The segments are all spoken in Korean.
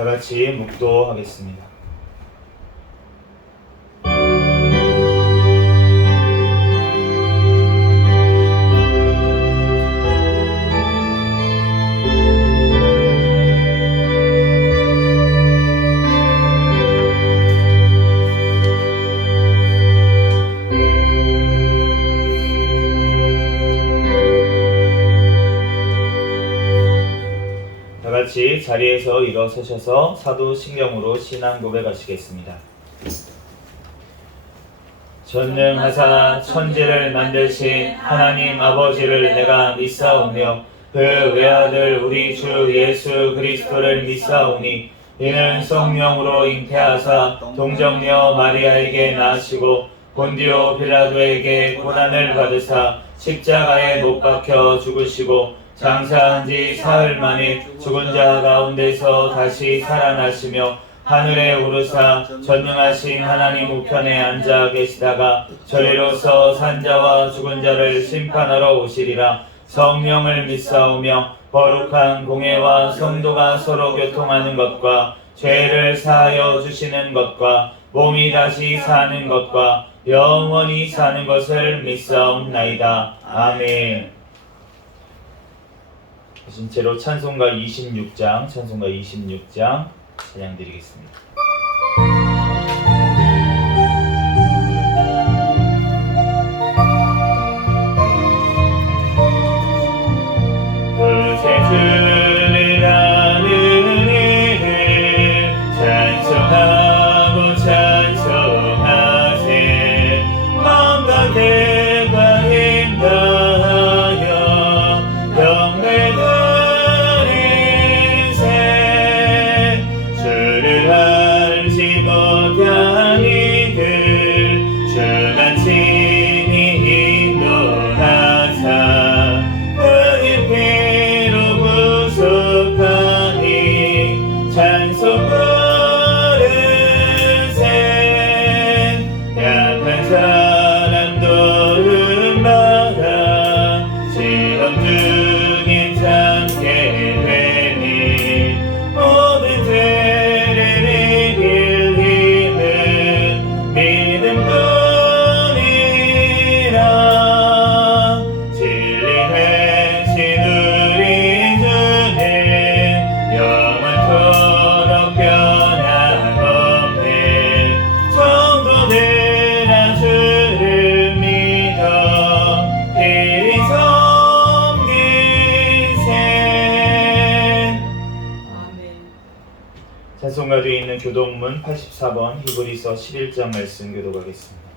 다 같이 묵도하겠습니다. 같이 자리에서 일어서셔서 사도신경으로 신앙 고백하시겠습니다. 전능하사 천지를 만드신 하나님 아버지를 내가 믿사오며 그 외아들 우리 주 예수 그리스도를 믿사오니 이는 성령으로 잉태하사 동정녀 마리아에게 낳으시고 본디오 빌라도에게 고난을 받으사 십자가에 못 박혀 죽으시고 장사한 지 사흘 만에 죽은 자 가운데서 다시 살아나시며 하늘에 오르사 전능하신 하나님 우편에 앉아 계시다가 저리로서 산자와 죽은 자를 심판하러 오시리라. 성령을 믿사오며 거룩한 공회와 성도가 서로 교통하는 것과 죄를 사하여 주시는 것과 몸이 다시 사는 것과 영원히 사는 것을 믿사옵나이다. 아멘. 진짜로 찬송가 26장 찬양 드리겠습니다. 그새 주를 아는 이를 찬송하고 찬송하세. 마음과 뜻과 힘 다하여 영광을 찬송가 뒤에 있는 교독문 84번 히브리서 11장 말씀 교독하겠습니다.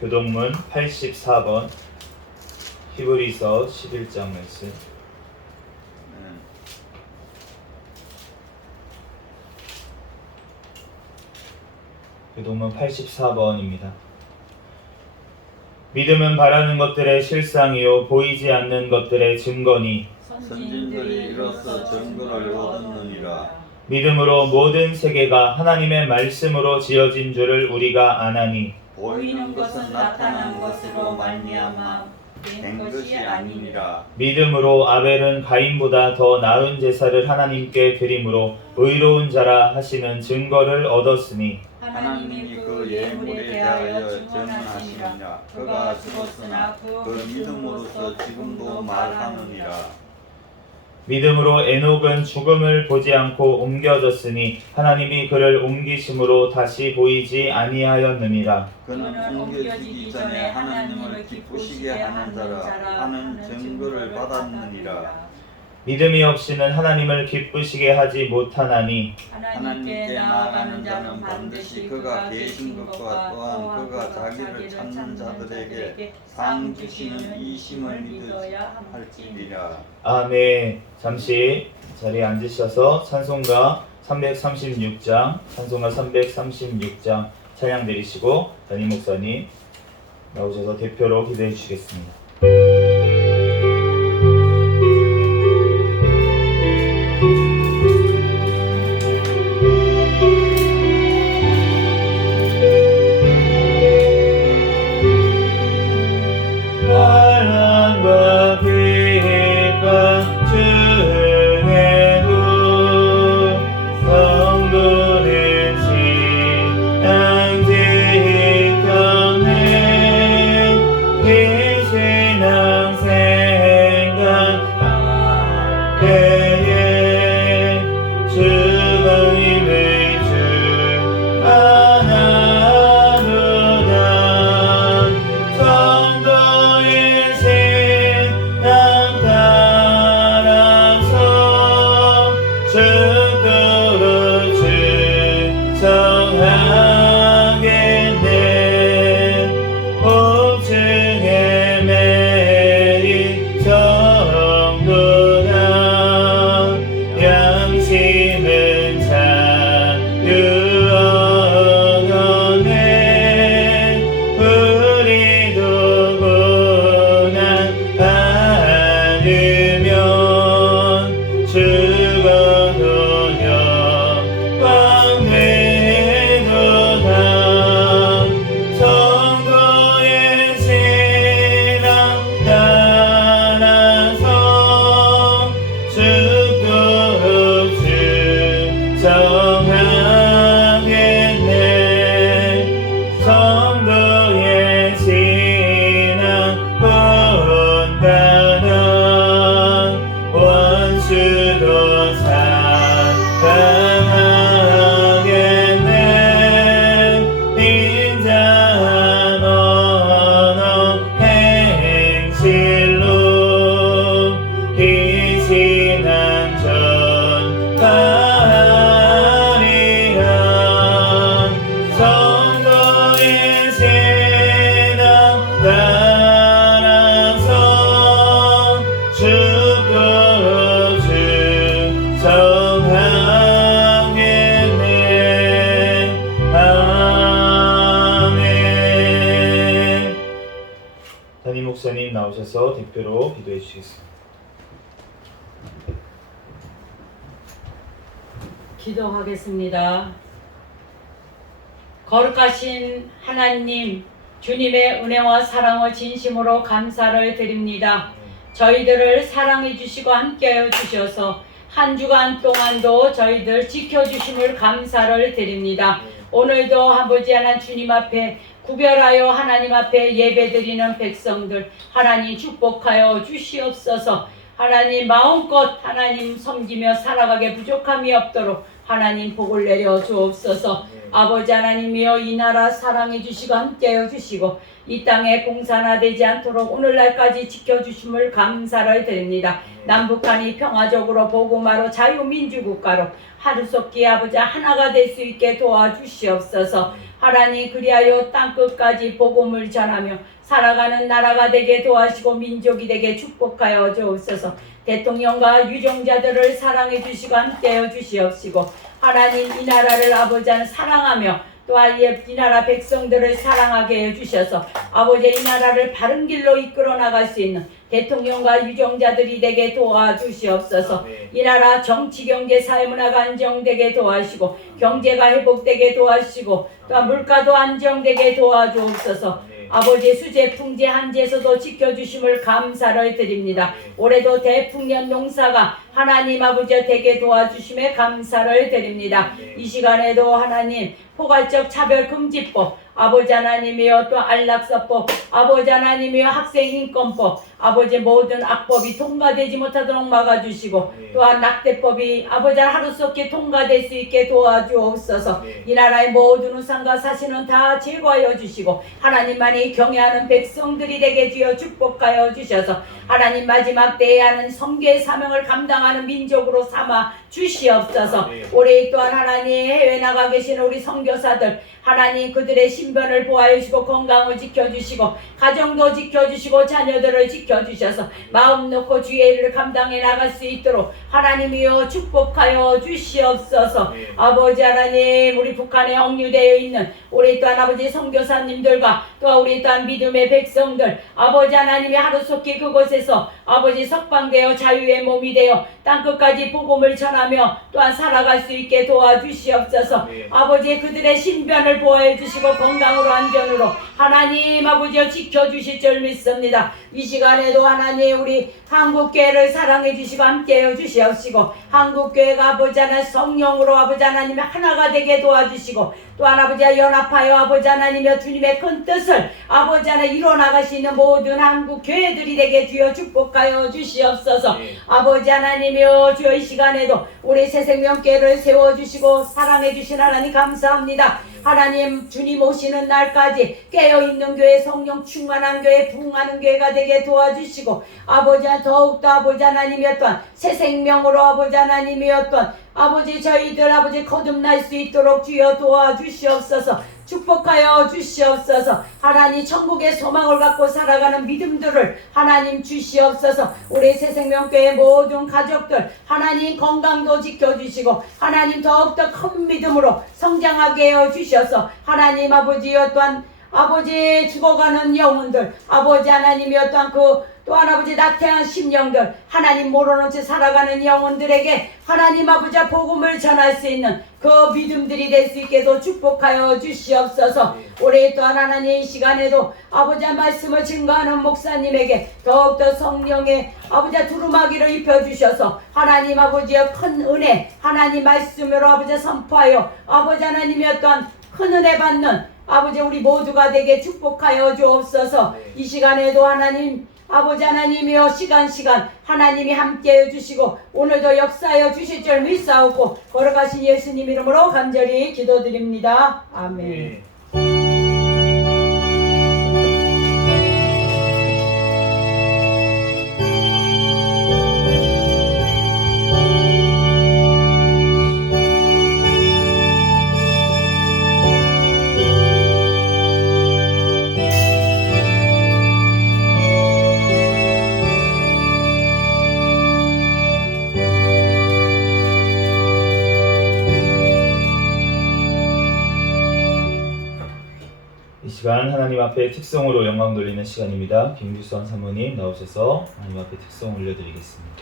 교독문 84번 히브리서 11장 말씀. 교독문 84번입니다. 믿음은 바라는 것들의 실상이요 보이지 않는 것들의 증거니 선진들이 이로써 증거를 얻었느니라. 믿음으로 모든 세계가 하나님의 말씀으로 지어진 줄을 우리가 아나니 보이는 것은 나타난 것으로 말미암아 된 것이 아니니라. 믿음으로 아벨은 가인보다 더 나은 제사를 하나님께 드림으로 의로운 자라 하시는 증거를 얻었으니 하나님이 그 예물에 대하여 증언하시니라. 그가 죽었으나 그 믿음으로써 지금도 말하느니라. 믿음으로 에녹은 죽음을 보지 않고 옮겨졌으니 하나님이 그를 옮기심으로 다시 보이지 아니하였느니라. 그는 옮겨지기 전에 하나님을 기쁘시게 하는 자라 하는 증거를 받았느니라. 믿음이 없이는 하나님을 기쁘시게 하지 못하나니 하나님께 나아가는 자는 반드시 그가 계신 것과 또한 그가 자기를 찾는 자들에게 상 주시는 이심을 믿어야 할지니라. 아멘. 잠시 자리에 앉으셔서 찬송가 336장 찬양 드리시고 담임 목사님 나오셔서 대표로 기도해 주시겠습니다. 바람과 빛과 주의 눈 목사님 나오셔서 대표로 기도해 주시겠습니다. 기도하겠습니다. 거룩하신 하나님, 주님의 은혜와 사랑을 진심으로 감사를 드립니다. 저희들을 사랑해 주시고 함께하여 주셔서 한 주간 동안도 저희들 지켜주심을 감사를 드립니다. 오늘도 아버지 하나님 주님 앞에 구별하여 하나님 앞에 예배드리는 백성들 하나님 축복하여 주시옵소서. 하나님 마음껏 하나님 섬기며 살아가게 부족함이 없도록 하나님 복을 내려 주옵소서. 아버지 하나님이여 이 나라 사랑해 주시고 함께해 주시고 이 땅에 공산화 되지 않도록 오늘날까지 지켜주심을 감사를 드립니다. 남북한이 평화적으로 복음화로 자유민주국가로 하루속히 아버지 하나가 될 수 있게 도와주시옵소서. 하나님 그리하여 땅끝까지 복음을 전하며 살아가는 나라가 되게 도와주시고 민족이 되게 축복하여 주옵소서. 대통령과 유정자들을 사랑해 주시고 함께해 주시옵시고 하나님 이 나라를 아버지 하나님 사랑하며 또한 이 나라 백성들을 사랑하게 해주셔서 아버지 이 나라를 바른 길로 이끌어 나갈 수 있는 대통령과 유정자들이 되게 도와주시옵소서. 이 나라 정치, 경제, 사회문화가 안정되게 도와주시고 경제가 회복되게 도와주시고 또한 물가도 안정되게 도와주옵소서. 아버지 수재, 풍재, 한지에서도 지켜주심을 감사를 드립니다. 올해도 대풍년 농사가 하나님 아버지 되게 도와주심에 감사를 드립니다. 이 시간에도 하나님 포괄적 차별금지법 아버지 하나님이여 또 안락사법 아버지 하나님이여 학생인권법 아버지 모든 악법이 통과되지 못하도록 막아주시고 또한 낙태법이 아버지 하루속히 통과될 수 있게 도와주옵소서. 이 나라의 모든 우상과 사신은 다 제거하여 주시고 하나님만이 경외하는 백성들이 되게 주여 축복하여 주셔서 하나님 마지막 때에 하는 선교의 사명을 감당하는 민족으로 삼아 주시옵소서. 올해 또한 하나님 해외 나가 계신 우리 선교사들 하나님 그들의 신변을 보호해 주시고 건강을 지켜주시고 가정도 지켜주시고 자녀들을 지켜주셔서 마음 놓고 주의 일을 감당해 나갈 수 있도록 하나님이여 축복하여 주시옵소서. 아버지 하나님 우리 북한에 억류되어 있는 우리 또한 아버지 선교사님들과 또 우리 또한 믿음의 백성들 아버지 하나님이 하루속히 그곳에서 아버지 석방되어 자유의 몸이 되어 땅끝까지 복음을 전하며 또한 살아갈 수 있게 도와주시옵소서. 아버지 그들의 신변을 보호해 주시고 건강으로 안전으로 하나님 아버지여 지켜주실 줄 믿습니다. 이 시간에도 하나님 우리 한국교회를 사랑해 주시고 함께해 주시옵시고 한국교회가 아버지 하나님 성령으로 아버지 하나님의 하나가 되게 도와주시고 또한 아버지와 연합하여 아버지 하나님의 주님의 큰 뜻을 아버지 하나님 이뤄나갈 수 있는 모든 한국교회들이 되게 주여 축복하여 주시옵소서. 아버지 하나님이여 주여 이 시간에도 우리 새생명교회를 세워주시고 사랑해 주신 하나님 감사합니다. 하나님 주님 오시는 날까지 깨어있는 교회 성령 충만한 교회 부흥하는 교회가 되게 도와주시고 아버지 더욱더 아버지 하나님이었던 새 생명으로 아버지 하나님이었던 아버지 저희들 아버지 거듭날 수 있도록 주여 도와주시옵소서. 축복하여 주시옵소서. 하나님 천국의 소망을 갖고 살아가는 믿음들을 하나님 주시옵소서. 우리 새생명교회 모든 가족들 하나님 건강도 지켜주시고 하나님 더욱더 큰 믿음으로 성장하게 해 주셔서 하나님 아버지여 또한 아버지 죽어가는 영혼들 아버지 하나님이여 또한 또한 아버지 나태한 심령들 하나님 모르는 채 살아가는 영혼들에게 하나님 아버지와 복음을 전할 수 있는 그 믿음들이 될 수 있게도 축복하여 주시옵소서. 올해 또한 하나님 이 시간에도 아버지의 말씀을 증거하는 목사님에게 더욱더 성령의 아버지의 두루마기를 입혀주셔서 하나님 아버지의 큰 은혜 하나님 말씀으로 아버지 선포하여 아버지 하나님의 또한 큰 은혜 받는 아버지 우리 모두가 되게 축복하여 주옵소서. 이 시간에도 하나님 아버지 하나님이여 시간 하나님이 함께해 주시고 오늘도 역사하여 주실 줄 믿사오고 걸어가신 예수님 이름으로 간절히 기도드립니다. 아멘. 앞에 특송으로 영광 돌리는 시간입니다. 김규선 사모님 나오셔서 하나님 앞에 특송 올려드리겠습니다.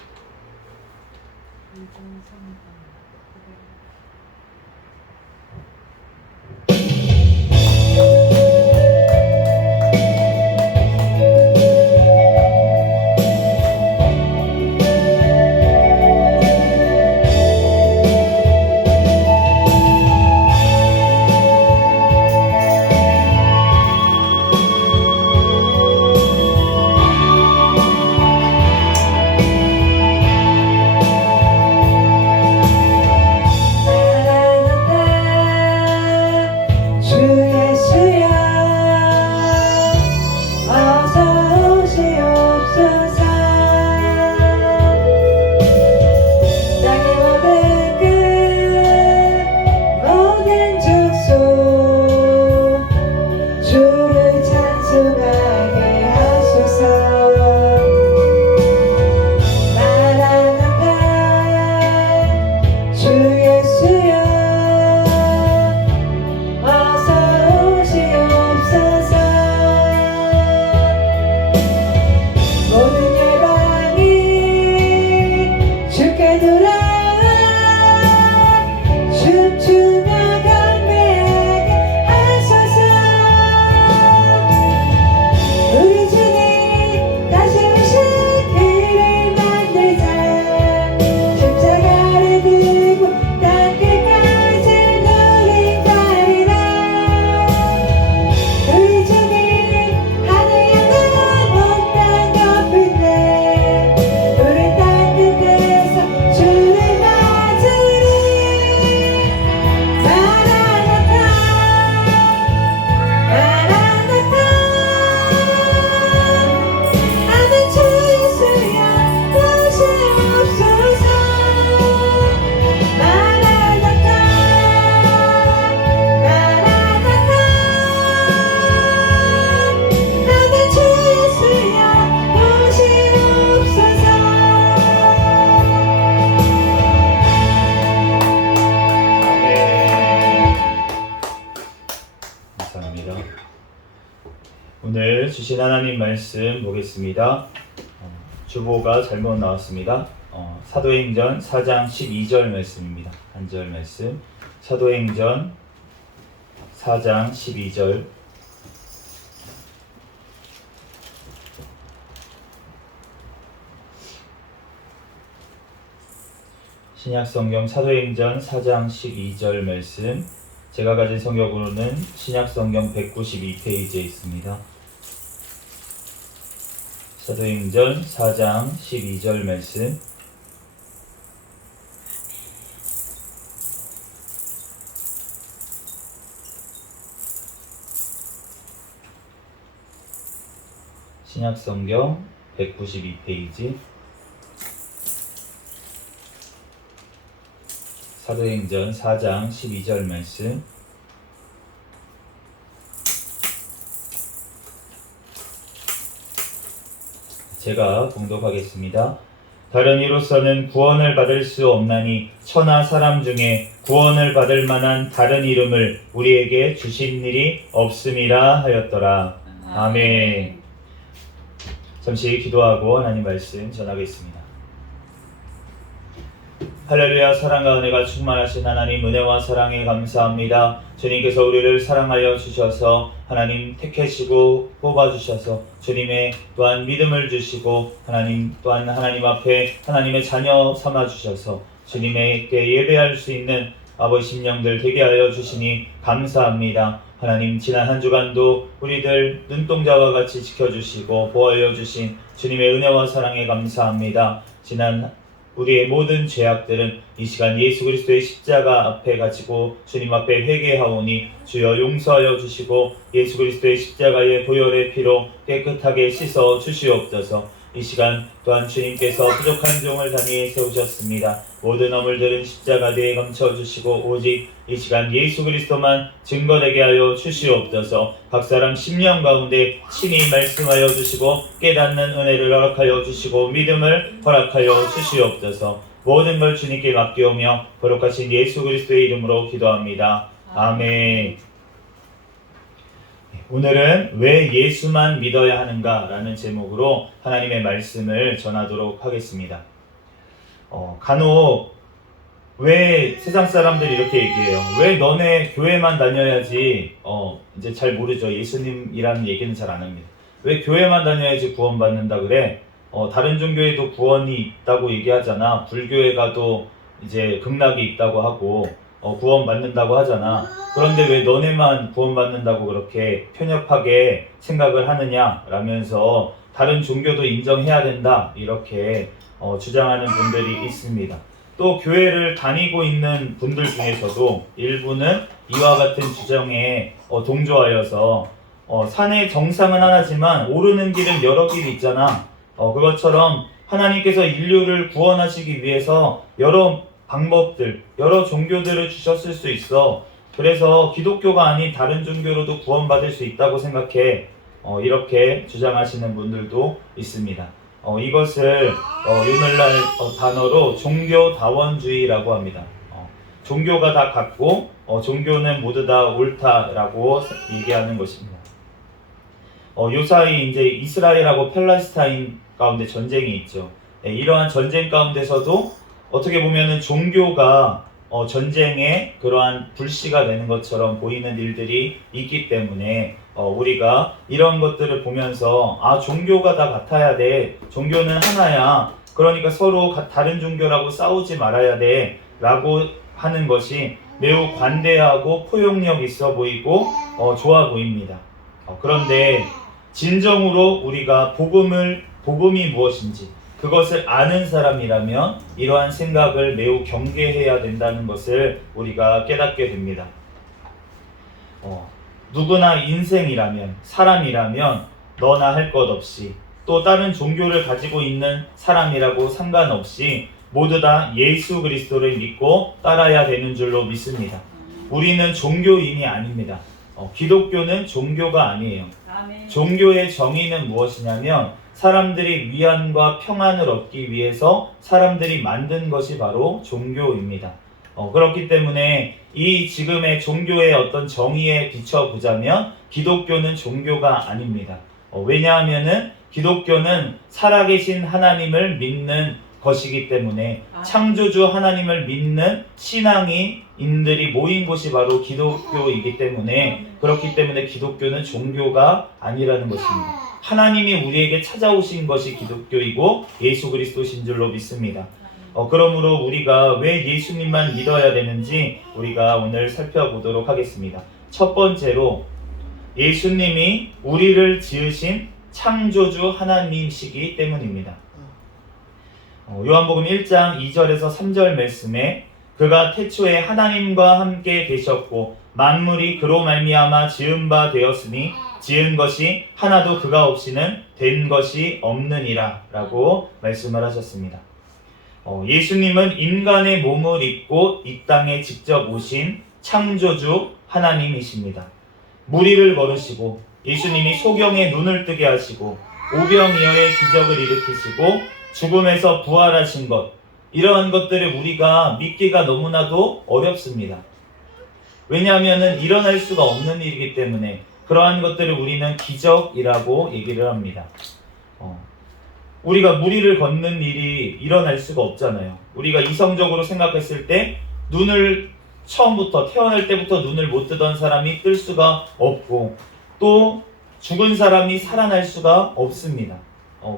오늘 주신 하나님 말씀 보겠습니다. 주보가 잘못 나왔습니다. 사도행전 4장 12절 말씀입니다. 한절 말씀. 사도행전 4장 12절. 신약성경 사도행전 4장 12절 말씀. 제가 가진 성경으로는 신약성경 192페이지에 있습니다. 사도행전 4장 12절 말씀. 신약성경 192페이지. 사도행전 4장 12절 말씀. 제가 봉독하겠습니다. 다른 이로서는 구원을 받을 수 없나니 천하 사람 중에 구원을 받을 만한 다른 이름을 우리에게 주신 일이 없음이라 하였더라. 아멘. 잠시 기도하고 하나님 말씀 전하겠습니다. 할렐루야. 사랑과 은혜가 충만하신 하나님, 은혜와 사랑에 감사합니다. 주님께서 우리를 사랑하여 주셔서 하나님 택하시고 뽑아주셔서 주님의 또한 믿음을 주시고 하나님 또한 하나님 앞에 하나님의 자녀 삼아주셔서 주님에게 예배할 수 있는 아버지 심령들 되게 하여 주시니 감사합니다. 하나님, 지난 한 주간도 우리들 눈동자와 같이 지켜주시고 보호하여 주신 주님의 은혜와 사랑에 감사합니다. 지난 우리의 모든 죄악들은 이 시간 예수 그리스도의 십자가 앞에 가지고 주님 앞에 회개하오니 주여 용서하여 주시고 예수 그리스도의 십자가의 보혈의 피로 깨끗하게 씻어 주시옵소서. 이 시간 또한 주님께서 부족한 종을 단위에 세우셨습니다. 모든 허물들은 십자가 뒤에 감춰주시고 오직 이 시간 예수 그리스도만 증거되게 하여 주시옵소서. 각 사람 심령 가운데 친히 말씀하여 주시고 깨닫는 은혜를 허락하여 주시고 믿음을 허락하여 주시옵소서. 모든 걸 주님께 맡기오며 거룩하신 예수 그리스도의 이름으로 기도합니다. 아멘. 오늘은 왜 예수만 믿어야 하는가 라는 제목으로 하나님의 말씀을 전하도록 하겠습니다. 간혹 왜 세상 사람들이 이렇게 얘기해요. 왜 너네 교회만 다녀야지, 이제 잘 모르죠. 예수님이라는 얘기는 잘 안 합니다. 왜 교회만 다녀야지 구원받는다 그래? 다른 종교에도 구원이 있다고 얘기하잖아. 불교에 가도 이제 극락이 있다고 하고, 구원받는다고 하잖아. 그런데 왜 너네만 구원받는다고 그렇게 편협하게 생각을 하느냐? 라면서 다른 종교도 인정해야 된다. 이렇게 주장하는 분들이 있습니다. 또 교회를 다니고 있는 분들 중에서도 일부는 이와 같은 주장에 동조하여서 산의 정상은 하나지만 오르는 길은 여러 길이 있잖아. 그것처럼 하나님께서 인류를 구원하시기 위해서 여러 방법들, 여러 종교들을 주셨을 수 있어. 그래서 기독교가 아닌 다른 종교로도 구원받을 수 있다고 생각해. 이렇게 주장하시는 분들도 있습니다. 이것을 오늘날 단어로 종교다원주의라고 합니다. 종교가 다 같고 종교는 모두 다 옳다라고 얘기하는 것입니다. 요사이 이제 이스라엘하고 팔레스타인 가운데 전쟁이 있죠. 이러한 전쟁 가운데서도 어떻게 보면은 종교가 전쟁에 그러한 불씨가 되는 것처럼 보이는 일들이 있기 때문에 우리가 이런 것들을 보면서 종교가 다 같아야 돼. 종교는 하나야. 그러니까 서로 다른 종교라고 싸우지 말아야 돼. 라고 하는 것이 매우 관대하고 포용력 있어 보이고 좋아 보입니다. 그런데 진정으로 우리가 복음이 무엇인지 그것을 아는 사람이라면 이러한 생각을 매우 경계해야 된다는 것을 우리가 깨닫게 됩니다. 누구나 인생이라면, 사람이라면 너나 할 것 없이 또 다른 종교를 가지고 있는 사람이라고 상관없이 모두 다 예수 그리스도를 믿고 따라야 되는 줄로 믿습니다. 우리는 종교인이 아닙니다. 기독교는 종교가 아니에요. 아멘. 종교의 정의는 무엇이냐면 사람들이 위안과 평안을 얻기 위해서 사람들이 만든 것이 바로 종교입니다. 그렇기 때문에 이 지금의 종교의 어떤 정의에 비춰보자면 기독교는 종교가 아닙니다. 왜냐하면은 기독교는 살아계신 하나님을 믿는 것이기 때문에 창조주 하나님을 믿는 신앙인들이 모인 곳이 바로 기독교이기 때문에 그렇기 때문에 기독교는 종교가 아니라는 것입니다. 하나님이 우리에게 찾아오신 것이 기독교이고 예수 그리스도신 줄로 믿습니다. 그러므로 우리가 왜 예수님만 믿어야 되는지 우리가 오늘 살펴보도록 하겠습니다. 첫 번째로 예수님이 우리를 지으신 창조주 하나님이시기 때문입니다. 요한복음 1장 2절에서 3절 말씀에 그가 태초에 하나님과 함께 계셨고 만물이 그로 말미암아 지은 바 되었으니 지은 것이 하나도 그가 없이는 된 것이 없느니라 라고 말씀을 하셨습니다. 예수님은 인간의 몸을 입고 이 땅에 직접 오신 창조주 하나님이십니다. 무리를 걸으시고 예수님이 소경의 눈을 뜨게 하시고 오병이어의 기적을 일으키시고 죽음에서 부활하신 것, 이러한 것들을 우리가 믿기가 너무나도 어렵습니다. 왜냐하면 일어날 수가 없는 일이기 때문에 그러한 것들을 우리는 기적이라고 얘기를 합니다. 우리가 무리를 걷는 일이 일어날 수가 없잖아요. 우리가 이성적으로 생각했을 때 눈을 처음부터 태어날 때부터 눈을 못 뜨던 사람이 뜰 수가 없고 또 죽은 사람이 살아날 수가 없습니다.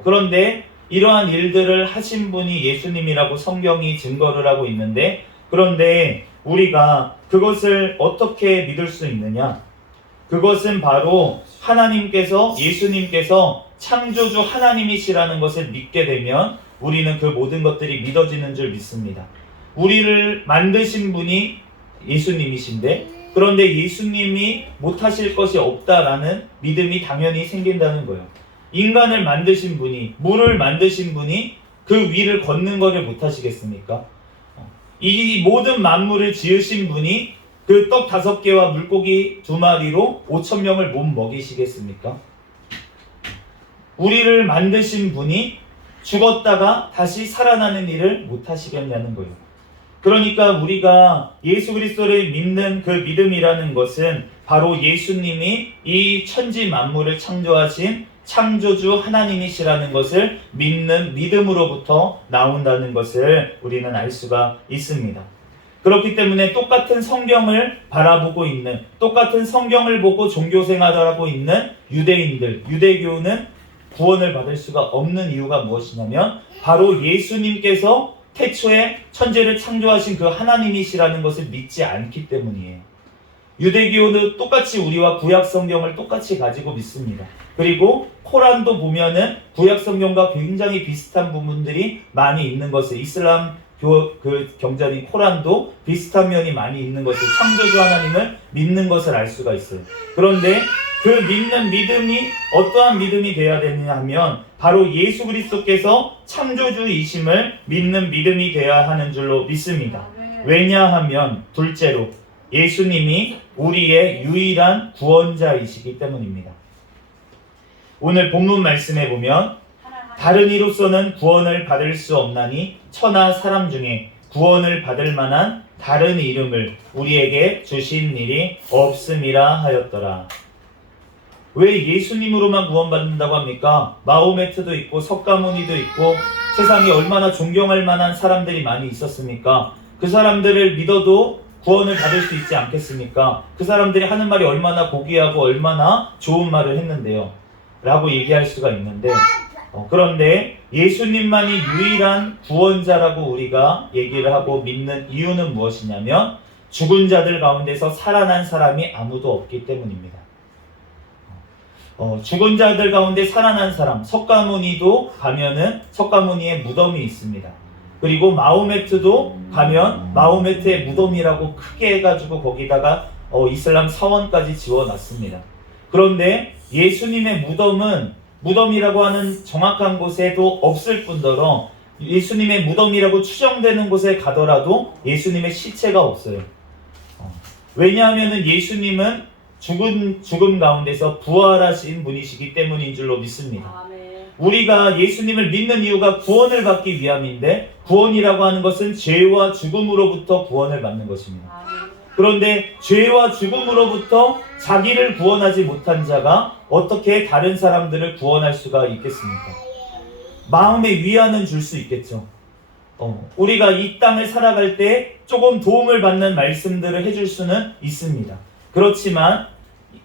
그런데 이러한 일들을 하신 분이 예수님이라고 성경이 증거를 하고 있는데 그런데 우리가 그것을 어떻게 믿을 수 있느냐? 그것은 바로 하나님께서 예수님께서 창조주 하나님이시라는 것을 믿게 되면 우리는 그 모든 것들이 믿어지는 줄 믿습니다. 우리를 만드신 분이 예수님이신데 그런데 예수님이 못하실 것이 없다라는 믿음이 당연히 생긴다는 거예요. 인간을 만드신 분이, 물을 만드신 분이 그 위를 걷는 것을 못하시겠습니까? 이 모든 만물을 지으신 분이 그 떡 5개와 물고기 2마리로 5,000명을 못 먹이시겠습니까? 우리를 만드신 분이 죽었다가 다시 살아나는 일을 못하시겠냐는 거예요. 그러니까 우리가 예수 그리스도를 믿는 그 믿음이라는 것은 바로 예수님이 이 천지 만물을 창조하신 창조주 하나님이시라는 것을 믿는 믿음으로부터 나온다는 것을 우리는 알 수가 있습니다. 그렇기 때문에 똑같은 성경을 바라보고 있는, 똑같은 성경을 보고 종교 생활을 하고 있는 유대인들, 유대교는 구원을 받을 수가 없는 이유가 무엇이냐면 바로 예수님께서 태초에 천지를 창조하신 그 하나님이시라는 것을 믿지 않기 때문이에요. 유대교는 똑같이 우리와 구약 성경을 똑같이 가지고 믿습니다. 그리고 코란도 보면은 구약 성경과 굉장히 비슷한 부분들이 많이 있는 것을, 이슬람 그 경전인 코란도 비슷한 면이 많이 있는 것을, 창조주 하나님을 믿는 것을 알 수가 있어요. 그런데 그 믿는 믿음이 어떠한 믿음이 되어야 되느냐 하면 바로 예수 그리스도께서 창조주이심을 믿는 믿음이 되어야 하는 줄로 믿습니다. 왜냐하면 둘째로 예수님이 우리의 유일한 구원자이시기 때문입니다. 오늘 본문 말씀에 보면 다른 이로서는 구원을 받을 수 없나니 천하 사람 중에 구원을 받을 만한 다른 이름을 우리에게 주신 일이 없음이라 하였더라. 왜 예수님으로만 구원받는다고 합니까? 마호메트도 있고 석가모니도 있고 세상에 얼마나 존경할 만한 사람들이 많이 있었습니까? 그 사람들을 믿어도 구원을 받을 수 있지 않겠습니까? 그 사람들이 하는 말이 얼마나 고귀하고 얼마나 좋은 말을 했는데요 라고 얘기할 수가 있는데 그런데 예수님만이 유일한 구원자라고 우리가 얘기를 하고 믿는 이유는 무엇이냐면 죽은 자들 가운데서 살아난 사람이 아무도 없기 때문입니다. 죽은 자들 가운데 살아난 사람, 석가모니도 가면은 석가모니의 무덤이 있습니다. 그리고 마호메트도 가면 마호메트의 무덤이라고 크게 해가지고 거기다가 이슬람 사원까지 지어놨습니다. 그런데 예수님의 무덤이라고 하는 정확한 곳에도 없을 뿐더러 예수님의 무덤이라고 추정되는 곳에 가더라도 예수님의 시체가 없어요. 왜냐하면 예수님은 죽음 가운데서 부활하신 분이시기 때문인 줄로 믿습니다. 우리가 예수님을 믿는 이유가 구원을 받기 위함인데 구원이라고 하는 것은 죄와 죽음으로부터 구원을 받는 것입니다. 그런데 죄와 죽음으로부터 자기를 구원하지 못한 자가 어떻게 다른 사람들을 구원할 수가 있겠습니까? 마음의 위안은 줄 수 있겠죠. 우리가 이 땅을 살아갈 때 조금 도움을 받는 말씀들을 해줄 수는 있습니다. 그렇지만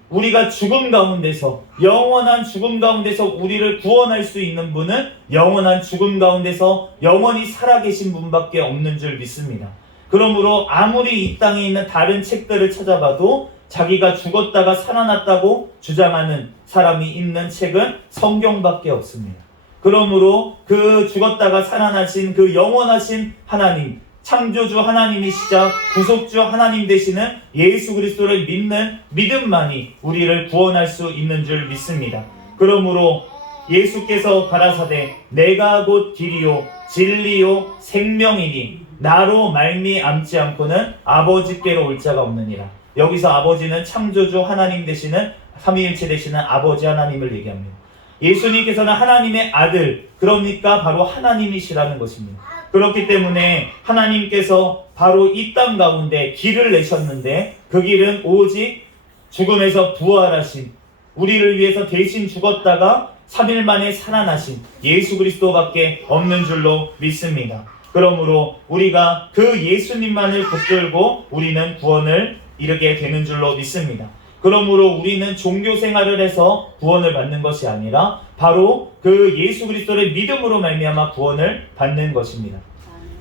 우리가 죽음 가운데서, 영원한 죽음 가운데서 우리를 구원할 수 있는 분은 영원한 죽음 가운데서 영원히 살아계신 분밖에 없는 줄 믿습니다. 그러므로 아무리 이 땅에 있는 다른 책들을 찾아봐도 자기가 죽었다가 살아났다고 주장하는 사람이 있는 책은 성경밖에 없습니다. 그러므로 그 죽었다가 살아나신 그 영원하신 하나님, 창조주 하나님이시자 구속주 하나님 되시는 예수 그리스도를 믿는 믿음만이 우리를 구원할 수 있는 줄 믿습니다. 그러므로 예수께서 가라사대 내가 곧 길이요 진리요 생명이니 나로 말미암지 않고는 아버지께로 올 자가 없느니라. 여기서 아버지는 창조주 하나님 되시는 삼위일체 되시는 아버지 하나님을 얘기합니다. 예수님께서는 하나님의 아들, 그러니까 바로 하나님이시라는 것입니다. 그렇기 때문에 하나님께서 바로 이 땅 가운데 길을 내셨는데 그 길은 오직 죽음에서 부활하신, 우리를 위해서 대신 죽었다가 3일 만에 살아나신 예수 그리스도밖에 없는 줄로 믿습니다. 그러므로 우리가 그 예수님만을 붙들고 우리는 구원을 이루게 되는 줄로 믿습니다. 그러므로 우리는 종교 생활을 해서 구원을 받는 것이 아니라 바로 그 예수 그리스도를 믿음으로 말미암아 구원을 받는 것입니다.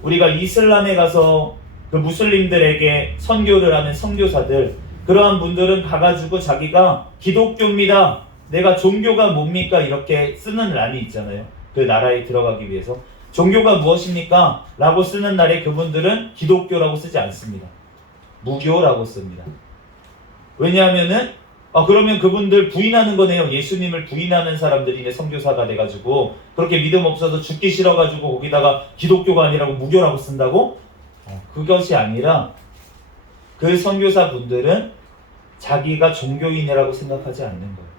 우리가 이슬람에 가서 그 무슬림들에게 선교를 하는 선교사들, 그러한 분들은 가가지고 자기가 기독교입니다, 내가 종교가 뭡니까 이렇게 쓰는 란이 있잖아요. 그 나라에 들어가기 위해서 종교가 무엇입니까? 라고 쓰는 날에 그분들은 기독교라고 쓰지 않습니다. 무교라고 씁니다. 왜냐하면은 그러면 그분들 부인하는 거네요. 예수님을 부인하는 사람들이네, 선교사가 돼가지고 그렇게 믿음 없어서 죽기 싫어가지고 거기다가 기독교가 아니라고 무교라고 쓴다고? 그것이 아니라 그 선교사 분들은 자기가 종교인이라고 생각하지 않는 거예요.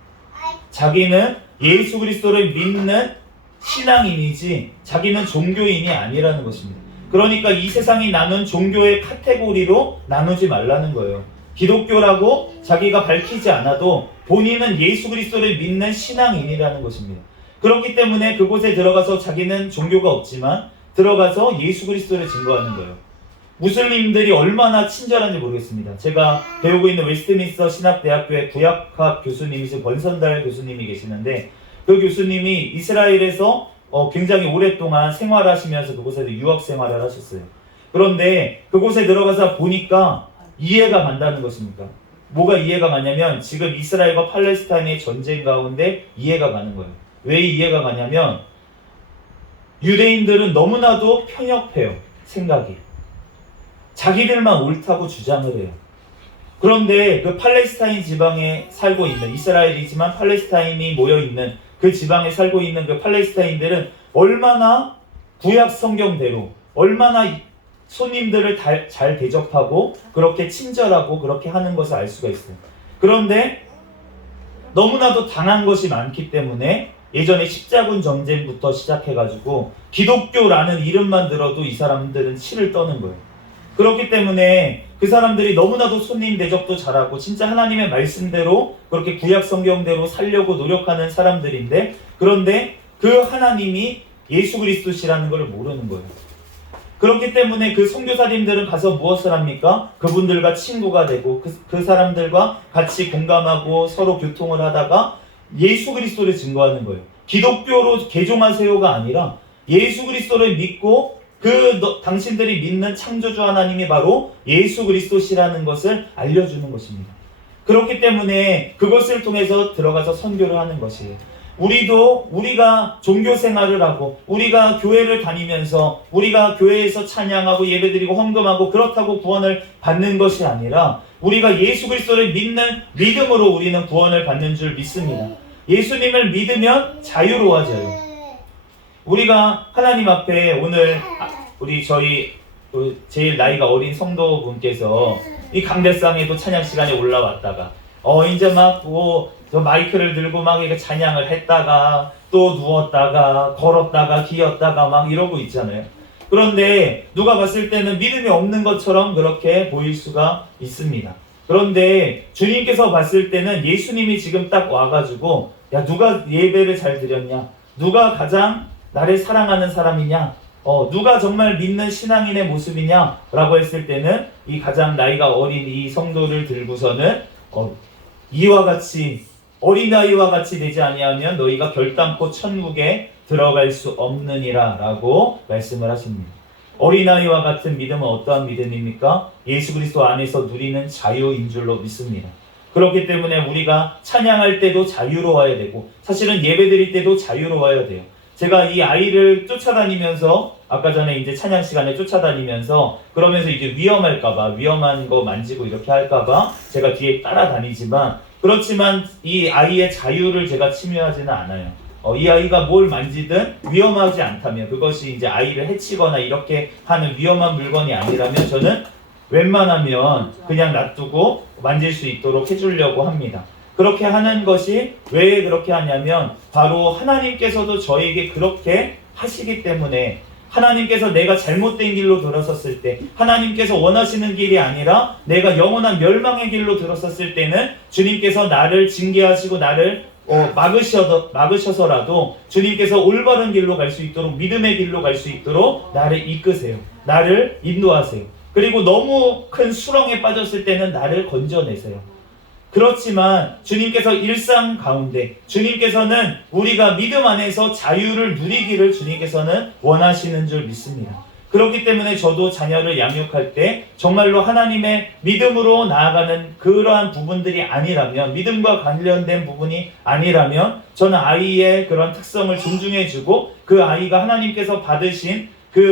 자기는 예수 그리스도를 믿는 신앙인이지 자기는 종교인이 아니라는 것입니다. 그러니까 이 세상이 나눈 종교의 카테고리로 나누지 말라는 거예요. 기독교라고 자기가 밝히지 않아도 본인은 예수 그리스도를 믿는 신앙인이라는 것입니다. 그렇기 때문에 그곳에 들어가서 자기는 종교가 없지만 들어가서 예수 그리스도를 증거하는 거예요. 무슬림들이 얼마나 친절한지 모르겠습니다. 제가 배우고 있는 웨스트민스터 신학대학교의 구약학 교수님이신 권선달 교수님이 계시는데, 그 교수님이 이스라엘에서 굉장히 오랫동안 생활하시면서 그곳에서 유학 생활을 하셨어요. 그런데 그곳에 들어가서 보니까 이해가 간다는 것입니까? 뭐가 이해가 가냐면 지금 이스라엘과 팔레스타인의 전쟁 가운데 이해가 가는 거예요. 왜 이해가 가냐면 유대인들은 너무나도 편협해요. 생각이. 자기들만 옳다고 주장을 해요. 그런데 그 팔레스타인 지방에 살고 있는, 이스라엘이지만 팔레스타인이 모여있는 그 지방에 살고 있는 그 팔레스타인들은 얼마나 구약 성경대로 얼마나 손님들을 잘 대접하고 그렇게 친절하고 그렇게 하는 것을 알 수가 있어요. 그런데 너무나도 당한 것이 많기 때문에 예전에 십자군 전쟁부터 시작해가지고 기독교라는 이름만 들어도 이 사람들은 치를 떠는 거예요. 그렇기 때문에 그 사람들이 너무나도 손님 대접도 잘하고 진짜 하나님의 말씀대로 그렇게 구약 성경대로 살려고 노력하는 사람들인데, 그런데 그 하나님이 예수 그리스도시라는 걸 모르는 거예요. 그렇기 때문에 그 선교사님들은 가서 무엇을 합니까? 그분들과 친구가 되고 그 사람들과 같이 공감하고 서로 교통을 하다가 예수 그리스도를 증거하는 거예요. 기독교로 개종하세요가 아니라 예수 그리스도를 믿고 당신들이 믿는 창조주 하나님이 바로 예수 그리스도시라는 것을 알려주는 것입니다. 그렇기 때문에 그것을 통해서 들어가서 선교를 하는 것이에요. 우리가 종교 생활을 하고 우리가 교회를 다니면서 우리가 교회에서 찬양하고 예배드리고 헌금하고 그렇다고 구원을 받는 것이 아니라 우리가 예수 그리스도를 믿는 믿음으로 우리는 구원을 받는 줄 믿습니다. 예수님을 믿으면 자유로워져요. 우리가 하나님 앞에 오늘 저희 제일 나이가 어린 성도분께서 이 강대상에도 찬양 시간에 올라왔다가 이제 막 저 마이크를 들고 막 이렇게 찬양을 했다가 또 누웠다가 걸었다가 기었다가 막 이러고 있잖아요. 그런데 누가 봤을 때는 믿음이 없는 것처럼 그렇게 보일 수가 있습니다. 그런데 주님께서 봤을 때는 예수님이 지금 딱 와가지고 야, 누가 예배를 잘 드렸냐? 누가 가장 나를 사랑하는 사람이냐? 누가 정말 믿는 신앙인의 모습이냐? 라고 했을 때는 이 가장 나이가 어린 이 성도를 들고서는 이와 같이 어린아이와 같이 되지 아니하면 너희가 결단코 천국에 들어갈 수 없느니라 라고 말씀을 하십니다. 어린아이와 같은 믿음은 어떠한 믿음입니까? 예수 그리스도 안에서 누리는 자유인 줄로 믿습니다. 그렇기 때문에 우리가 찬양할 때도 자유로워야 되고 사실은 예배드릴 때도 자유로워야 돼요. 제가 이 아이를 쫓아다니면서 아까 전에 이제 찬양 시간에 쫓아다니면서 그러면서 이제 위험할까봐 위험한 거 만지고 이렇게 할까봐 제가 뒤에 따라다니지만 그렇지만 이 아이의 자유를 제가 침해하지는 않아요. 이 아이가 뭘 만지든 위험하지 않다면 그것이 이제 아이를 해치거나 이렇게 하는 위험한 물건이 아니라면 저는 웬만하면 그냥 놔두고 만질 수 있도록 해주려고 합니다. 그렇게 하는 것이 왜 그렇게 하냐면 바로 하나님께서도 저에게 그렇게 하시기 때문에 하나님께서 내가 잘못된 길로 들어섰을 때 하나님께서 원하시는 길이 아니라 내가 영원한 멸망의 길로 들어섰을 때는 주님께서 나를 징계하시고 나를 막으셔서라도 주님께서 올바른 길로 갈 수 있도록 믿음의 길로 갈 수 있도록 나를 이끄세요. 나를 인도하세요. 그리고 너무 큰 수렁에 빠졌을 때는 나를 건져내세요. 그렇지만 주님께서 일상 가운데 주님께서는 우리가 믿음 안에서 자유를 누리기를 주님께서는 원하시는 줄 믿습니다. 그렇기 때문에 저도 자녀를 양육할 때 정말로 하나님의 믿음으로 나아가는 그러한 부분들이 아니라면 믿음과 관련된 부분이 아니라면 저는 아이의 그런 특성을 존중해주고 그 아이가 하나님께서 받으신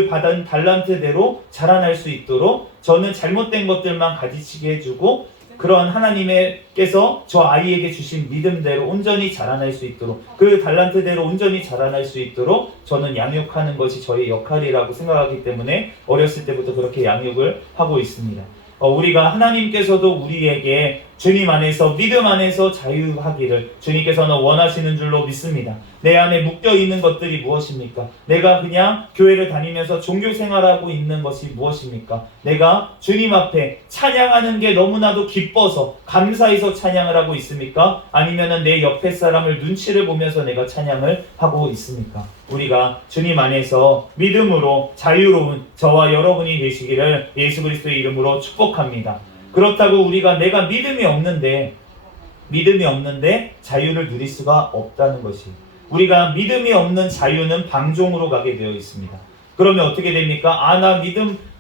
받은 달란트대로 자라날 수 있도록 저는 잘못된 것들만 가지치게 해주고 그런 하나님께서 저 아이에게 주신 믿음대로 온전히 자라날 수 있도록 그 달란트대로 온전히 자라날 수 있도록 저는 양육하는 것이 저의 역할이라고 생각하기 때문에 어렸을 때부터 그렇게 양육을 하고 있습니다. 우리가 하나님께서도 우리에게 주님 안에서 믿음 안에서 자유하기를 주님께서는 원하시는 줄로 믿습니다. 내 안에 묶여있는 것들이 무엇입니까? 내가 그냥 교회를 다니면서 종교 생활하고 있는 것이 무엇입니까? 내가 주님 앞에 찬양하는 게 너무나도 기뻐서 감사해서 찬양을 하고 있습니까? 아니면 내 옆에 사람을 눈치를 보면서 내가 찬양을 하고 있습니까? 우리가 주님 안에서 믿음으로 자유로운 저와 여러분이 되시기를 예수 그리스도의 이름으로 축복합니다. 그렇다고 우리가 내가 믿음이 없는데 자유를 누릴 수가 없다는 것이, 우리가 믿음이 없는 자유는 방종으로 가게 되어 있습니다. 그러면 어떻게 됩니까?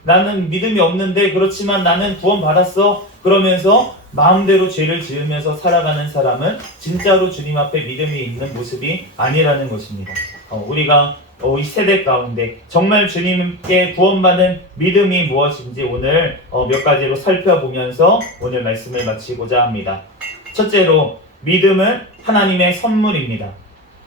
나는 믿음이 없는데 그렇지만 나는 구원 받았어 그러면서 마음대로 죄를 지으면서 살아가는 사람은 진짜로 주님 앞에 믿음이 있는 모습이 아니라는 것입니다. 우리가 이 세대 가운데 정말 주님께 구원받은 믿음이 무엇인지 오늘 몇 가지로 살펴보면서 오늘 말씀을 마치고자 합니다. 첫째로, 믿음은 하나님의 선물입니다.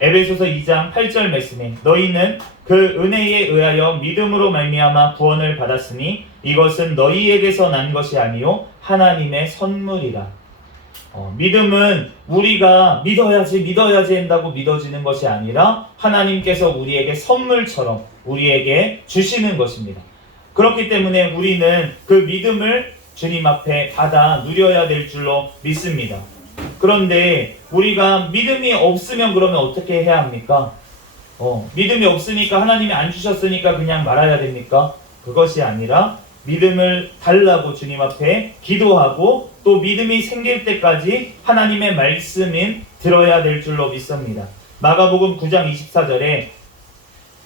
에베소서 2장 8절 말씀에 너희는 그 은혜에 의하여 믿음으로 말미암아 구원을 받았으니 이것은 너희에게서 난 것이 아니요 하나님의 선물이라. 믿음은 우리가 믿어야지 한다고 믿어지는 것이 아니라 하나님께서 우리에게 선물처럼 우리에게 주시는 것입니다. 그렇기 때문에 우리는 그 믿음을 주님 앞에 받아 누려야 될 줄로 믿습니다. 그런데 우리가 믿음이 없으면 그러면 어떻게 해야 합니까? 믿음이 없으니까 하나님이 안 주셨으니까 그냥 말아야 됩니까? 그것이 아니라 믿음을 달라고 주님 앞에 기도하고 또 믿음이 생길 때까지 하나님의 말씀인 들어야 될 줄로 믿습니다. 마가복음 9장 24절에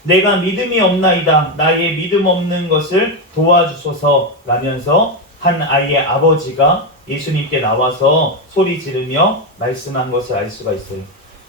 내가 믿음이 없나이다 나의 믿음 없는 것을 도와주소서 라면서 한 아이의 아버지가 예수님께 나와서 소리 지르며 말씀한 것을 알 수가 있어요.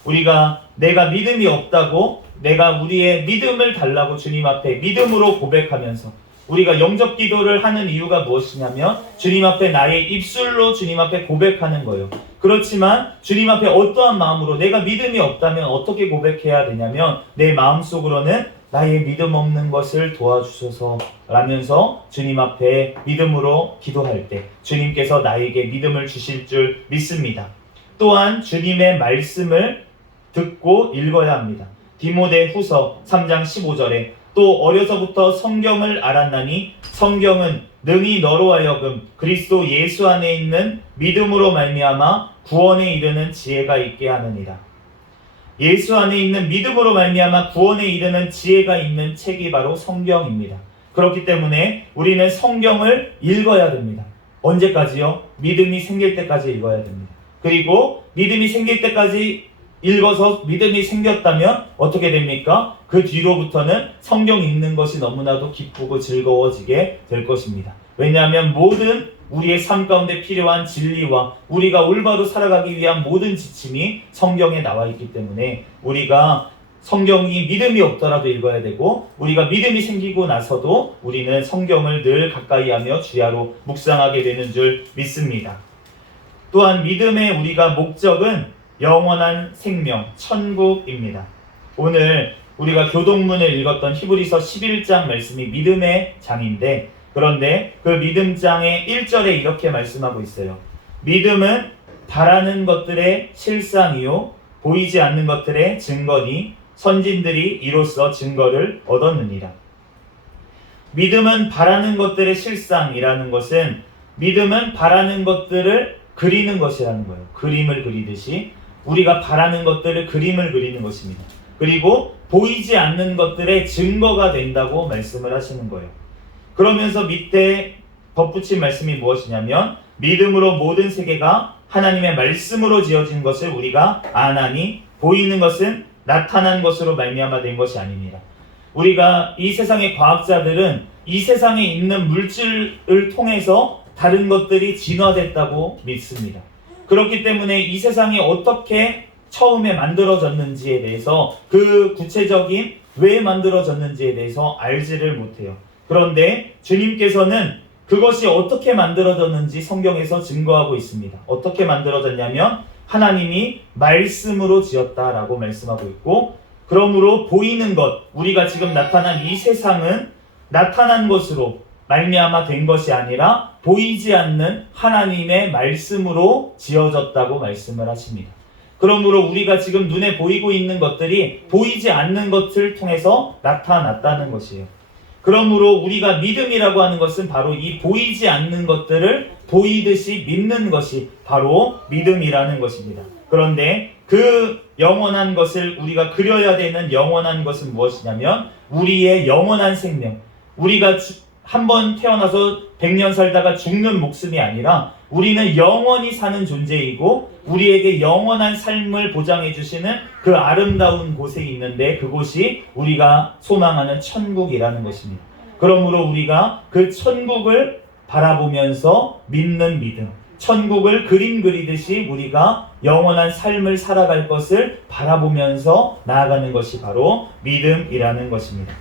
우리가 내가 믿음이 없다고 내가 우리의 믿음을 달라고 주님 앞에 믿음으로 고백하면서 우리가 영접 기도를 하는 이유가 무엇이냐면 주님 앞에 나의 입술로 주님 앞에 고백하는 거예요. 그렇지만 주님 앞에 어떠한 마음으로 내가 믿음이 없다면 어떻게 고백해야 되냐면 내 마음속으로는 나의 믿음 없는 것을 도와주소서 라면서 주님 앞에 믿음으로 기도할 때 주님께서 나에게 믿음을 주실 줄 믿습니다. 또한 주님의 말씀을 듣고 읽어야 합니다. 디모데후서 3장 15절에 또 어려서부터 성경을 알았나니 성경은 능히 너로 하여금 그리스도 예수 안에 있는 믿음으로 말미암아 구원에 이르는 지혜가 있게 하느니라. 예수 안에 있는 믿음으로 말미암아 구원에 이르는 지혜가 있는 책이 바로 성경입니다. 그렇기 때문에 우리는 성경을 읽어야 됩니다. 언제까지요? 믿음이 생길 때까지 읽어야 됩니다. 그리고 믿음이 생길 때까지 읽어서 믿음이 생겼다면 어떻게 됩니까? 그 뒤로부터는 성경 읽는 것이 너무나도 기쁘고 즐거워지게 될 것입니다. 왜냐하면 모든 우리의 삶 가운데 필요한 진리와 우리가 올바로 살아가기 위한 모든 지침이 성경에 나와 있기 때문에 우리가 성경이 믿음이 없더라도 읽어야 되고 우리가 믿음이 생기고 나서도 우리는 성경을 늘 가까이 하며 주야로 묵상하게 되는 줄 믿습니다. 또한 믿음의 우리가 목적은 영원한 생명, 천국입니다. 오늘 우리가 교동문을 읽었던 히브리서 11장 말씀이 믿음의 장인데 그런데 그 믿음장의 1절에 이렇게 말씀하고 있어요. 믿음은 바라는 것들의 실상이요 보이지 않는 것들의 증거니 선진들이 이로써 증거를 얻었느니라. 믿음은 바라는 것들의 실상이라는 것은 믿음은 바라는 것들을 그리는 것이라는 거예요. 그림을 그리듯이 우리가 바라는 것들을 그림을 그리는 것입니다. 그리고 보이지 않는 것들의 증거가 된다고 말씀을 하시는 거예요. 그러면서 밑에 덧붙인 말씀이 무엇이냐면 믿음으로 모든 세계가 하나님의 말씀으로 지어진 것을 우리가 아나니 보이는 것은 나타난 것으로 말미암아 된 것이 아닙니다. 우리가 이 세상의 과학자들은 이 세상에 있는 물질을 통해서 다른 것들이 진화됐다고 믿습니다. 그렇기 때문에 이 세상이 어떻게 처음에 만들어졌는지에 대해서 그 구체적인 왜 만들어졌는지에 대해서 알지를 못해요. 그런데 주님께서는 그것이 어떻게 만들어졌는지 성경에서 증거하고 있습니다. 어떻게 만들어졌냐면 하나님이 말씀으로 지었다라고 말씀하고 있고 그러므로 보이는 것, 우리가 지금 나타난 이 세상은 나타난 것으로 말미암아 된 것이 아니라 보이지 않는 하나님의 말씀으로 지어졌다고 말씀을 하십니다. 그러므로 우리가 지금 눈에 보이고 있는 것들이 보이지 않는 것을 통해서 나타났다는 것이에요. 그러므로 우리가 믿음이라고 하는 것은 바로 이 보이지 않는 것들을 보이듯이 믿는 것이 바로 믿음이라는 것입니다. 그런데 그 영원한 것을 우리가 그려야 되는 영원한 것은 무엇이냐면 우리의 영원한 생명, 우리가 한번 태어나서 100년 살다가 죽는 목숨이 아니라 우리는 영원히 사는 존재이고 우리에게 영원한 삶을 보장해 주시는 그 아름다운 곳에 있는데 그곳이 우리가 소망하는 천국이라는 것입니다. 그러므로 우리가 그 천국을 바라보면서 믿는 믿음, 천국을 그림 그리듯이 우리가 영원한 삶을 살아갈 것을 바라보면서 나아가는 것이 바로 믿음이라는 것입니다.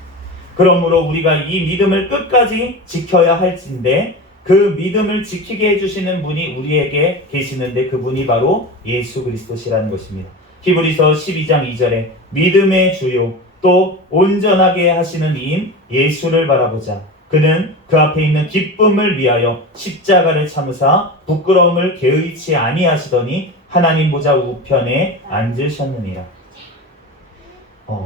그러므로 우리가 이 믿음을 끝까지 지켜야 할진데 그 믿음을 지키게 해주시는 분이 우리에게 계시는데 그분이 바로 예수 그리스도시라는 것입니다. 히브리서 12장 2절에 믿음의 주요 또 온전하게 하시는 이인 예수를 바라보자. 그는 그 앞에 있는 기쁨을 위하여 십자가를 참으사 부끄러움을 개의치 아니하시더니 하나님 보좌 우편에 앉으셨느니라.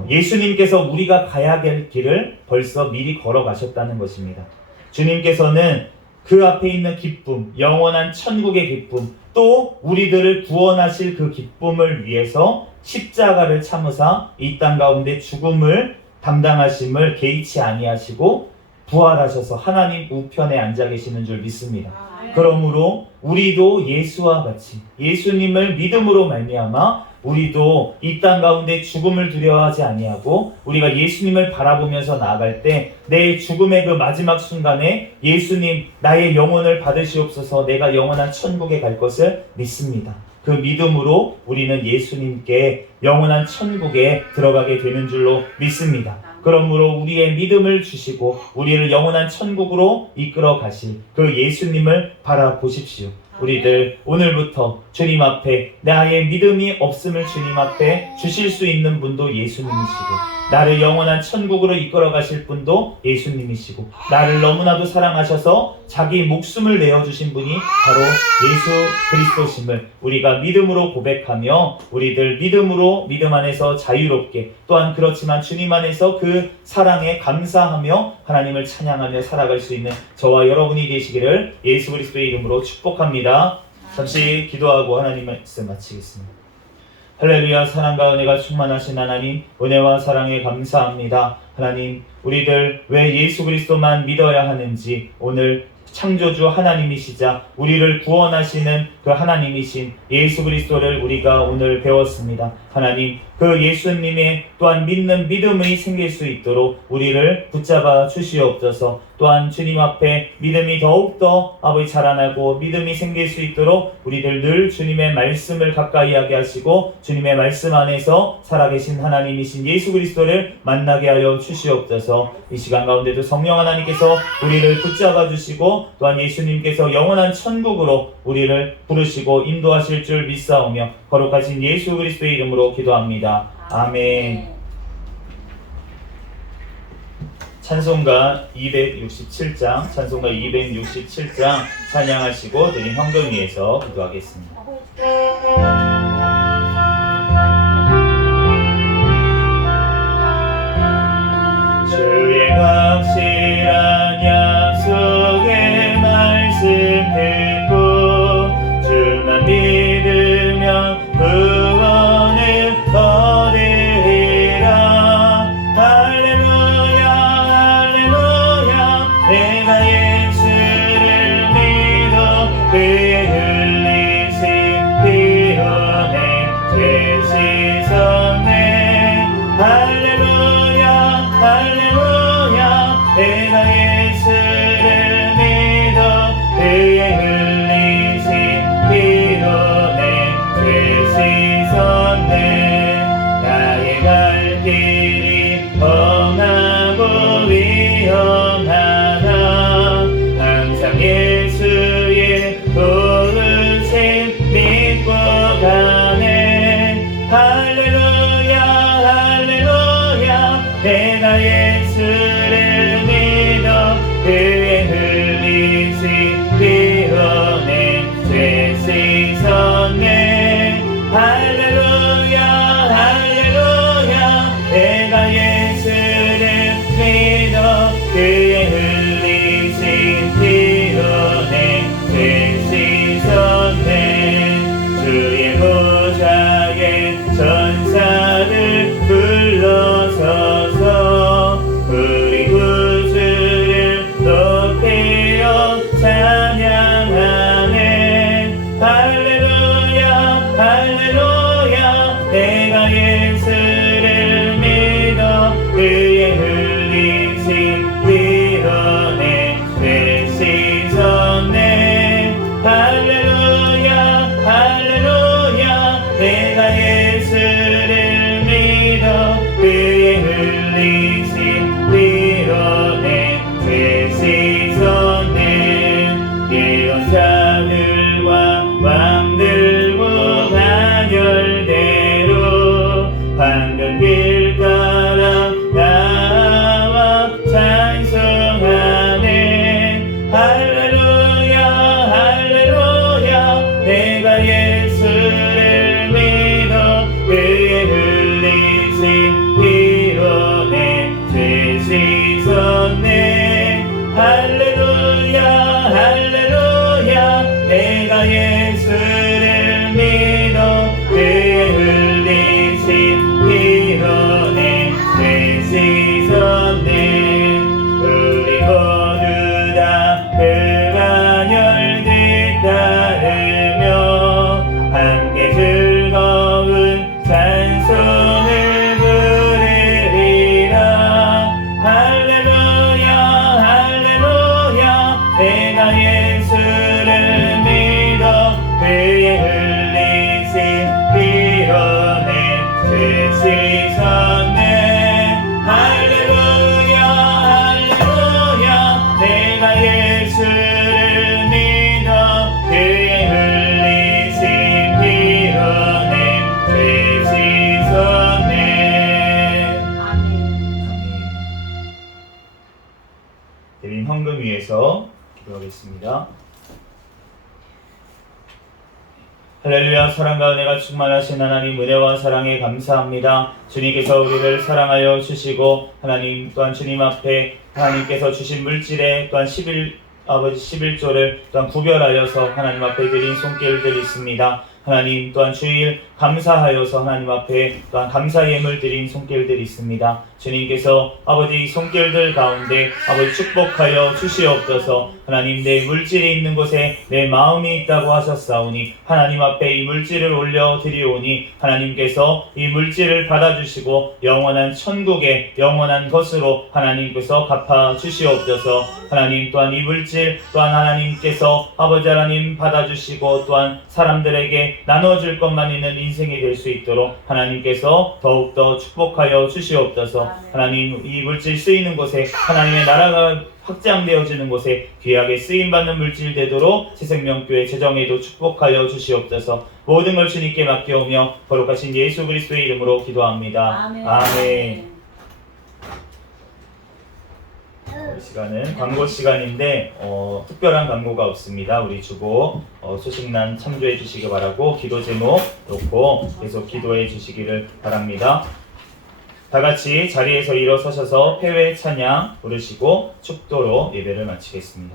예수님께서 우리가 가야 될 길을 벌써 미리 걸어가셨다는 것입니다. 주님께서는 그 앞에 있는 기쁨, 영원한 천국의 기쁨, 또 우리들을 구원하실 그 기쁨을 위해서 십자가를 참으사 이 땅 가운데 죽음을 담당하심을 개의치 아니하시고 부활하셔서 하나님 우편에 앉아 계시는 줄 믿습니다. 그러므로 우리도 예수와 같이 예수님을 믿음으로 말미암아 우리도 이 땅 가운데 죽음을 두려워하지 아니하고 우리가 예수님을 바라보면서 나아갈 때 내 죽음의 그 마지막 순간에 예수님 나의 영혼을 받으시옵소서 내가 영원한 천국에 갈 것을 믿습니다. 그 믿음으로 우리는 예수님께 영원한 천국에 들어가게 되는 줄로 믿습니다. 그러므로 우리의 믿음을 주시고 우리를 영원한 천국으로 이끌어 가실 그 예수님을 바라보십시오. 우리들 오늘부터 주님 앞에 나의 믿음이 없음을 주님 앞에 주실 수 있는 분도 예수님이시고 나를 영원한 천국으로 이끌어 가실 분도 예수님이시고 나를 너무나도 사랑하셔서 자기 목숨을 내어주신 분이 바로 예수 그리스도심을 우리가 믿음으로 고백하며 우리들 믿음으로 믿음 안에서 자유롭게 또한 그렇지만 주님 안에서 그 사랑에 감사하며 하나님을 찬양하며 살아갈 수 있는 저와 여러분이 되시기를 예수 그리스도의 이름으로 축복합니다. 잠시 기도하고 하나님 말씀 마치겠습니다. 할렐루야. 사랑과 은혜가 충만하신 하나님, 은혜와 사랑에 감사합니다. 하나님, 우리들 왜 예수 그리스도만 믿어야 하는지 오늘 창조주 하나님이시자 우리를 구원하시는 그 하나님이신 예수 그리스도를 우리가 오늘 배웠습니다. 하나님, 그 예수님의 또한 믿는 믿음이 생길 수 있도록 우리를 붙잡아 주시옵소서. 또한 주님 앞에 믿음이 더욱더 아버지 자라나고 믿음이 생길 수 있도록 우리들 늘 주님의 말씀을 가까이 하게 하시고 주님의 말씀 안에서 살아계신 하나님이신 예수 그리스도를 만나게 하여 주시옵소서. 이 시간 가운데도 성령 하나님께서 우리를 붙잡아 주시고 또한 예수님께서 영원한 천국으로 우리를 부르시고 인도하실 줄 믿사오며 거룩하신 예수 그리스도의 이름으로 기도합니다. 아멘. 찬송가 267장 찬양하시고 드린 헌금 위에서 기도하겠습니다. 주의 확실한 약속의 말씀 듣고 주만 믿으면 구원을 얻으리라. 할렐루야 할렐루야 내가 예수를 믿어 그의 흘리신 피 은혜 죄 씻었네. 할렐루야 할렐루야 지시겠네. 우리 모두 다 그가 열듯 따르며 함께 즐거운 찬송을 부르리라. 할렐루야 할렐루야. 내가 예수를 믿어 그의 흘리신 피로는 뜻이 섰네. 할렐루야 할렐루야. 내가 예수를 믿어 그의 흘리신 피로는 뜻이 섰네. 아멘. 드린 헌금 위에서 기도하겠습니다. 할렐루야. 사랑과 은혜가 충만하신 하나님, 은혜와 사랑에 감사합니다. 주님께서 우리를 사랑하여 주시고 하나님 또한 주님 앞에 하나님께서 주신 물질에 또한 11조를 또한 구별하여서 하나님 앞에 드린 손길들 있습니다. 하나님 또한 주일 감사하여서 하나님 앞에 또한 감사 예물 드린 손길들이 있습니다. 주님께서 아버지 손길들 가운데 아버지 축복하여 주시옵소서. 하나님, 내 물질이 있는 곳에 내 마음이 있다고 하셨사오니 하나님 앞에 이 물질을 올려드리오니 하나님께서 이 물질을 받아주시고 영원한 천국의 영원한 것으로 하나님께서 갚아 주시옵소서. 하나님 또한 이 물질 또한 하나님께서 아버지 하나님 받아주시고 또한 사람들에게 나눠줄 것만 있는 인생이 될 수 있도록 하나님께서 더욱더 축복하여 주시옵소서. 하나님, 이 물질 쓰이는 곳에 하나님의 나라가 확장되어지는 곳에 귀하게 쓰임받는 물질 되도록 새생명교회 재정에도 축복하여 주시옵소서. 모든 걸 주님께 맡겨오며 거룩하신 예수 그리스도의 이름으로 기도합니다. 아멘. 아멘. 이 시간은 광고 시간인데 특별한 광고가 없습니다. 우리 주보 소식난 참조해 주시기 바라고 기도 제목 놓고 계속 기도해 주시기를 바랍니다. 다 같이 자리에서 일어서셔서 폐회 찬양 부르시고 축도로 예배를 마치겠습니다.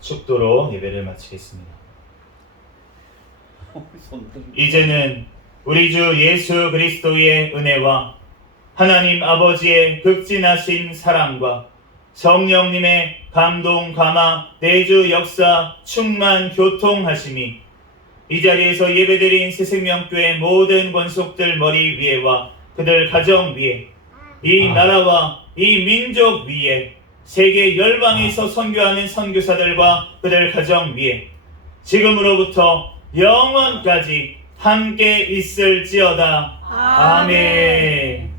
축도로 예배를 마치겠습니다. 이제는 우리 주 예수 그리스도의 은혜와 하나님 아버지의 극진하신 사랑과 성령님의 감동, 감화, 내주 역사, 충만 교통하심이 이 자리에서 예배드린 새생명교회 모든 권속들 머리 위에와 그들 가정 위에 이 나라와 이 민족 위에 세계 열방에서 선교하는 선교사들과 그들 가정 위에 지금으로부터 영원까지 함께 있을지어다. 아멘.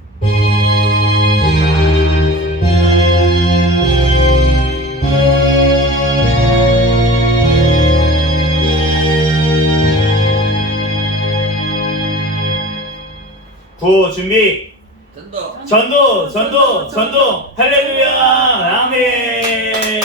구 준비 전도 전도 할렐루야 아멘.